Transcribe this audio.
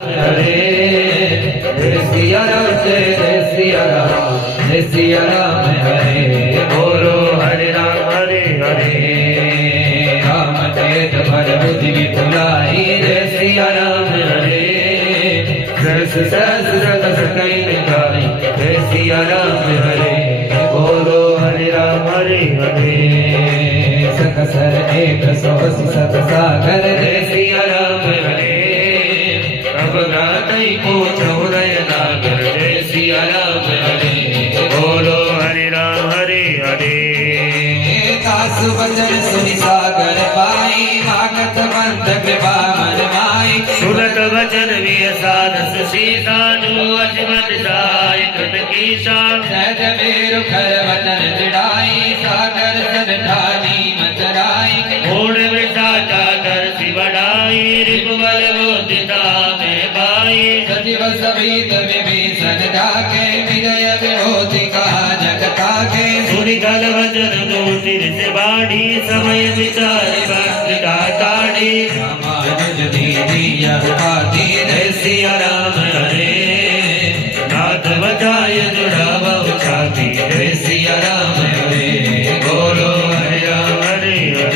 हरे सिया राम जय सिया राम हरे बोलो हरे हरे राम चेत भर बुद्धि विपुलाई जय सिया राम हरे सरस सहस कई गाई जय सिया राम हरे बोलो हरे हरे सकसर एक सौ सत सागर जय सिया राम हरे घबराई पूछो उदय नागर जय सिया राम हरे बोलो हरे हरे दास वचन सुनि सागर पाई भागत बंध कृपा मन माई सुनत वचन वियसानस सीता जो अजमत जाय कृत कीसा सहज मेरु खर वचन चिड़ाई सागर सन ढानी मतराई पूर्ण वृषा चाकर शिवड़ाई रिपुबल बोधिता में बाई सचिव सभीत विभीषण जाके विजय विरोधि कहा जगता के सुनि कल वचन दूतिर से बाढ़ी समय विचार भक्त दाताड़ी रामानुज दीदी यह पाती जय सिया राम हरे